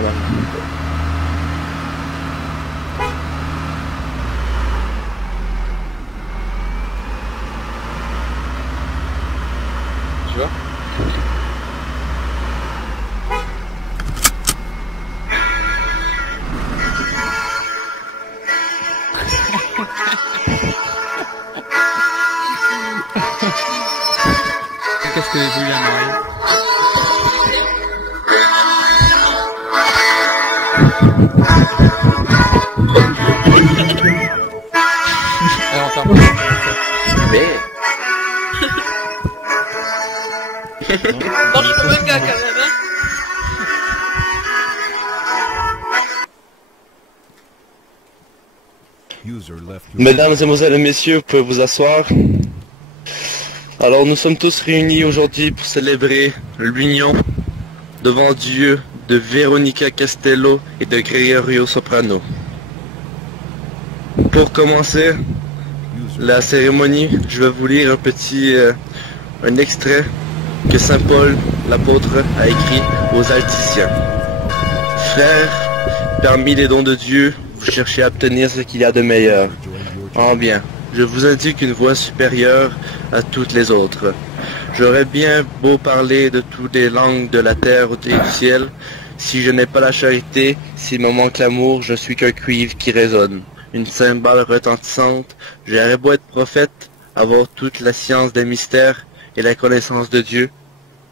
la main. Tu vois? Qu'est-ce que j'ai eu à Noël? Alors, on Mais... Marche comme un gars quand même, hein. Mesdames, Mesdemoiselles et Messieurs, vous pouvez vous asseoir. Alors nous sommes tous réunis aujourd'hui pour célébrer l'union devant Dieu de Veronica Castello et de Gregorio Soprano. Pour commencer la cérémonie, je vais vous lire un extrait que Saint Paul, l'apôtre, a écrit aux Alticiens. Frères, parmi les dons de Dieu, vous cherchez à obtenir ce qu'il y a de meilleur. En bien, je vous indique une voie supérieure à toutes les autres. J'aurais bien beau parler de toutes les langues de la terre et du ciel, si je n'ai pas la charité, s'il me manque l'amour, je suis qu'un cuivre qui résonne, une cymbale retentissante. J'aurais beau être prophète, avoir toute la science des mystères et la connaissance de Dieu,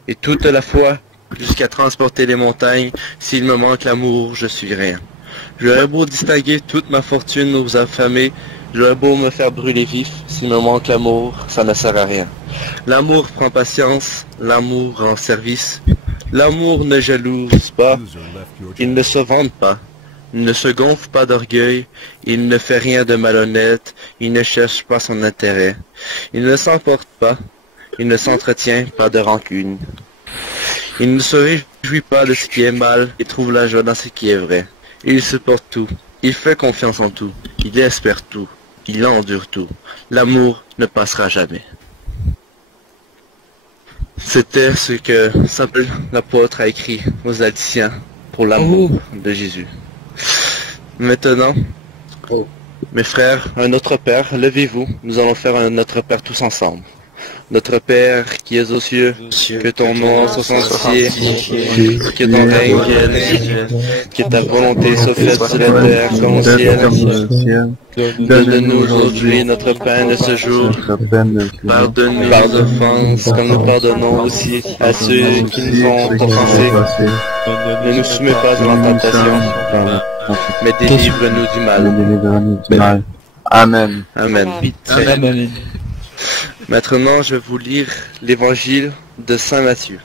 et toute la foi, jusqu'à transporter les montagnes, s'il me manque l'amour, je suis rien. J'aurais beau distinguer toute ma fortune aux affamés, j'aurais beau me faire brûler vif, s'il me manque l'amour, ça ne sert à rien. L'amour prend patience, l'amour rend service. L'amour ne jalouse pas, il ne se vante pas, il ne se gonfle pas d'orgueil, il ne fait rien de malhonnête, il ne cherche pas son intérêt. Il ne s'emporte pas, il ne s'entretient pas de rancune. Il ne se réjouit pas de ce qui est mal et trouve la joie dans ce qui est vrai. Il supporte tout, il fait confiance en tout, il espère tout, il endure tout. L'amour ne passera jamais. C'était ce que Saint Paul l'apôtre a écrit aux Alticiens pour l'amour de Jésus. Maintenant, mes frères, un Notre Père, levez-vous, nous allons faire un Notre Père tous ensemble. Notre Père qui es aux cieux, que ton nom soit sanctifié, que ton règne vienne, que ta volonté soit faite sur la terre comme au ciel. Donne-nous aujourd'hui notre pain de ce jour. Pardonne-nous nos offenses comme nous pardonnons aussi à ceux qui nous ont offensés. Ne nous soumets pas à la tentation, mais délivre-nous du mal. Amen. Amen. Amen. Maintenant, je vais vous lire l'évangile de Saint Matthieu.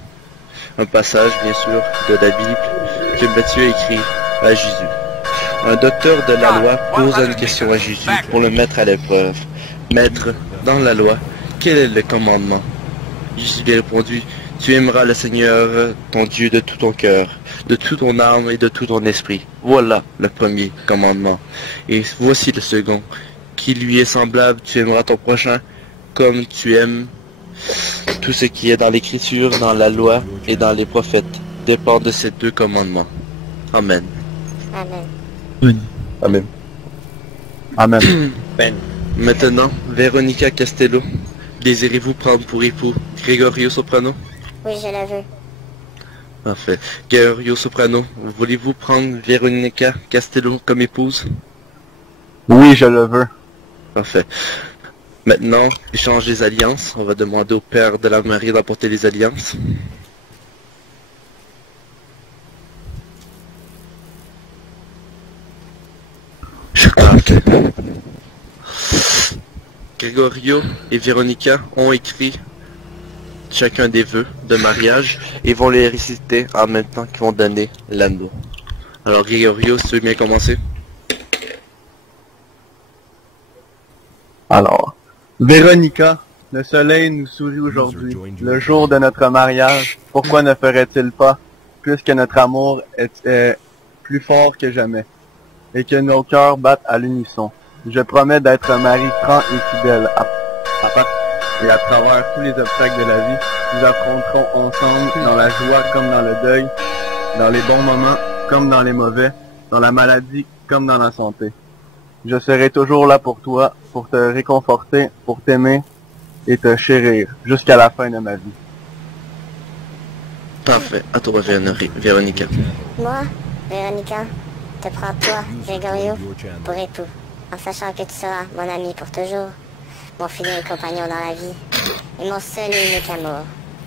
Un passage, bien sûr, de la Bible que Matthieu écrit à Jésus. Un docteur de la loi posa une question à Jésus pour le mettre à l'épreuve. Maître, dans la loi, quel est le commandement? Jésus lui répondit, tu aimeras le Seigneur, ton Dieu, de tout ton cœur, de toute ton âme et de tout ton esprit. Voilà le premier commandement. Et voici le second, qui lui est semblable, tu aimeras ton prochain comme tu aimes. Tout ce qui est dans l'écriture, dans la loi et dans les prophètes dépend de ces deux commandements. Amen. Amen. Amen. Amen. Maintenant, Veronica Castello, désirez-vous prendre pour époux Gregorio Soprano? Oui, je la veux. Parfait. Gregorio Soprano, voulez-vous prendre Veronica Castello comme épouse? Oui, je le veux. Parfait. Maintenant, échange des alliances. On va demander au père de la mariée d'apporter les alliances. Gregorio et Veronica ont écrit chacun des vœux de mariage et vont les réciter en même temps qu'ils vont donner l'anneau. Alors Gregorio, si tu veux bien commencer. Alors, Véronica, le soleil nous sourit aujourd'hui, le jour de notre mariage. Pourquoi ne ferait-il pas, puisque notre amour est plus fort que jamais, et que nos cœurs battent à l'unisson. Je promets d'être un mari franc et fidèle. Et à travers tous les obstacles de la vie, nous affronterons ensemble dans la joie comme dans le deuil, dans les bons moments comme dans les mauvais, dans la maladie comme dans la santé. Je serai toujours là pour toi, pour te réconforter, pour t'aimer et te chérir jusqu'à la fin de ma vie. Parfait. À toi, Véronica. Moi, Véronica, te prends toi, Gregorio, pour époux, en sachant que tu seras mon ami pour toujours, mon fidèle compagnon dans la vie, et mon seul et unique amour.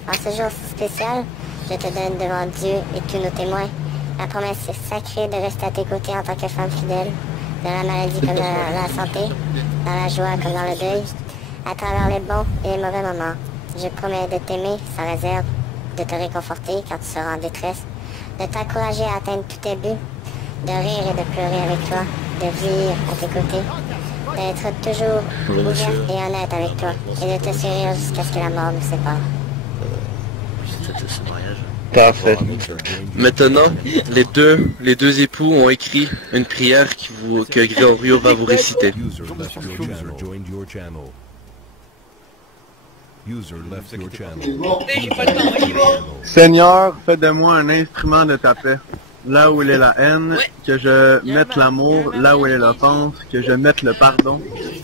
En ce jour si spécial, je te donne devant Dieu et tous nos témoins la promesse sacrée de rester à tes côtés en tant que femme fidèle, dans la maladie comme dans la santé, dans la joie comme dans le deuil, à travers les bons et les mauvais moments. Je promets de t'aimer sans réserve, de te réconforter quand tu seras en détresse, de t'encourager à atteindre tous tes buts, de rire et de pleurer avec toi, de vivre à tes côtés, d'être toujours ouverte et honnête avec toi, et de te sourire jusqu'à ce que la mort nous sépare. C'était ce mariage. Parfait. Maintenant, les deux époux ont écrit une prière que Gregorio va vous réciter. Seigneur, fais de moi un instrument de ta paix. Là où il est la haine, que je mette l'amour, là où il est l'offense, que je mette le pardon,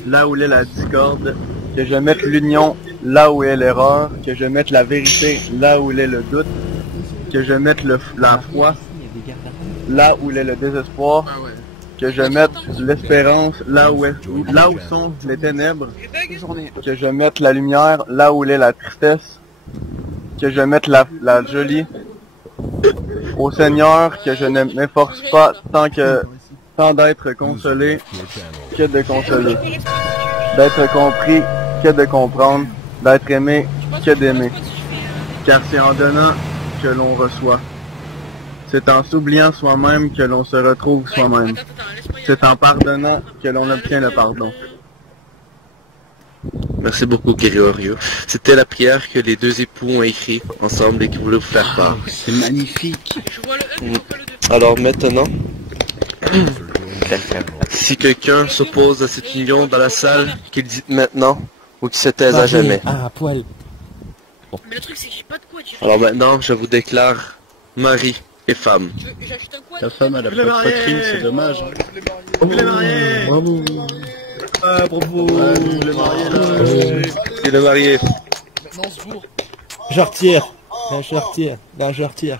là où il est la discorde, que je mette l'union, là où est l'erreur, que je mette la vérité, là où il est le doute, que je mette la foi, là où il est le désespoir, que je mette l'espérance, là où sont les ténèbres, que je mette la lumière, là où il est la tristesse, que je mette la jolie, au Seigneur, que je ne m'efforce pas tant d'être consolé que de consoler, d'être compris que de comprendre, d'être aimé que d'aimer, car c'est en donnant que l'on reçoit. C'est en s'oubliant soi-même que l'on se retrouve soi-même. C'est en pardonnant que l'on obtient le pardon. Merci beaucoup, Gregorio. C'était la prière que les deux époux ont écrite ensemble et qui voulaient vous faire part. C'est magnifique. Alors maintenant, si quelqu'un s'oppose à cette union dans la salle, qu'il dise maintenant ou qu'il se taise à jamais. Ah, à poil. Mais le truc c'est que j'ai pas de quoi. Alors maintenant, je vous déclare mari et femme. J'achète un quoi. Ta femme elle a pas de poitrine, c'est dommage. Vive les mariés! Bravo. Ah, bravo! Vive les mariés, là! Et le marié. Maintenant on se bourre. Je retire. Là, je retire. Là, je retire.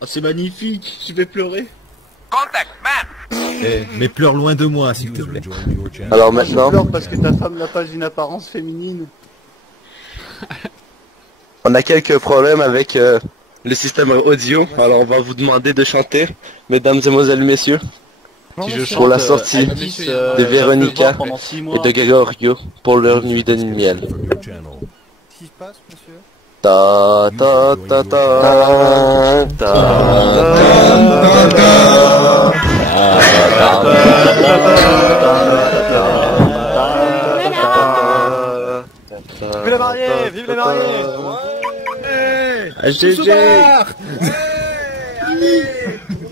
Oh, c'est magnifique, je vais pleurer. Mais pleure loin de moi, s'il te plaît. Alors Je maintenant, pleure parce que ta femme n'a pas une apparence féminine. on a quelques problèmes avec le système audio. Alors on va vous demander de chanter, mesdames et mesdemoiselles, messieurs, Si je chante pour la sortie Alice, de Véronica pendant 6 et mois. de Gregorio pour leur nuit de miel. Qu'est-ce qui se passe, monsieur? Ta ta ta ta ta Vive les mariés! Vive les mariés! GG.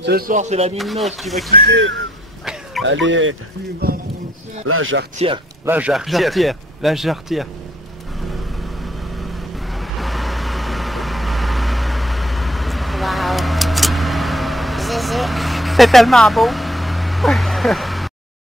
Ce soir c'est la nuit de noces, tu vas kiffer. Allez. Là je retire. Là je Je retire. retire. Là, je retire. Wow. GG. C'est tellement beau!